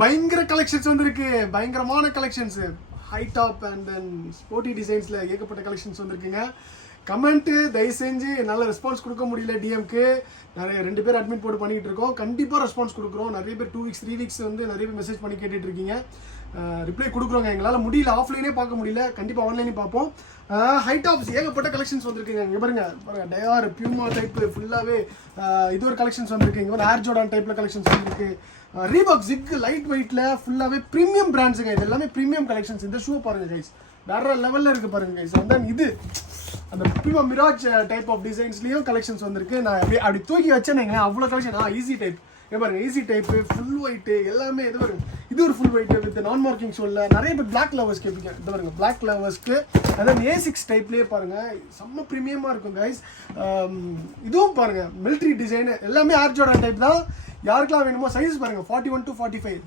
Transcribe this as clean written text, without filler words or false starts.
பயங்கர கலெக்ஷன்ஸ் வந்திருக்கு, பயங்கரமான collections. High top and then sporty டிசைன்ஸில் ஏகப்பட்ட கலெக்ஷன்ஸ் வந்திருக்குங்க. கமெண்ட்டு தயவு செஞ்சு நல்ல ரெஸ்பான்ஸ் கொடுக்க முடியல. டிஎம்க்கு நிறைய 2 பேர் அட்மிட் போட்டு பண்ணிகிட்டு இருக்கோம். கண்டிப்பாக ரெஸ்பான்ஸ் கொடுக்குறோம். நிறைய பேர் 2 வீக்ஸ் 3 வீக்ஸ் வந்து நிறைய பேர் மெசேஜ் பண்ணி கேட்டுட்டு இருக்கீங்க. ரிப்ளை கொடுக்குறோங்க. எங்களால் முடியல, ஆஃப்லைனே பார்க்க முடியல, கண்டிப்பாக ஆன்லைனே பார்ப்போம். ஹை டாப்ஸ் ஏகப்பட்ட கலெக்ஷன்ஸ் வந்திருக்குங்க. இங்கே பாருங்க டயார் பியூமா டைப் ஃபுல்லாகவே இது ஒரு கலெக்ஷன்ஸ் வந்திருக்கு. இங்கே ஏர் ஜோர்டான் டைப்பில் கலெக்ஷன்ஸ் வந்திருக்கு. ரீபாக் ஜிக் லைட் வெயிட்டில் ஃபுல்லாகவே ப்ரீமியம் பிராண்ட்ஸுங்க. இது எல்லாமே ப்ரீமியம் கலெக்ஷன்ஸ். இந்த ஷூ பாருங்க கைஸ், வேற லெவலில் இருக்குது பாருங்க கைஸ். அந்த இது அந்த பியூமா மிராஜ் டைப் ஆஃப் டிசைன்ஸ்லேயும் கலெக்ஷன்ஸ் வந்திருக்கு. நான் அப்படி தூக்கி வச்சேன்னு அவ்வளோ கலெக்ஷன். ஈஸி டைப் பாருங்க, ஈஸி டைப்பு ஃபுல் ஒயிட்டு எல்லாமே. இது பாருங்க, இது ஒரு full white with non marking சொல்ல. நிறைய பேர் பிளாக் லவர்ஸ் கேட்பீங்க. இது பாருங்க பிளாக் லவர்ஸ்க்கு அதான் A6 டைப்லேயே பாருங்க, செம்ம ப்ரீமியமாக இருக்கும் கைஸ். இதுவும் பாருங்க மிலிட்ரி டிசைனு, எல்லாமே ஏர் ஜோர்டான் டைப் தான். யாருக்கெல்லாம் வேணுமோ சைஸ் பாருங்க 41 to 45.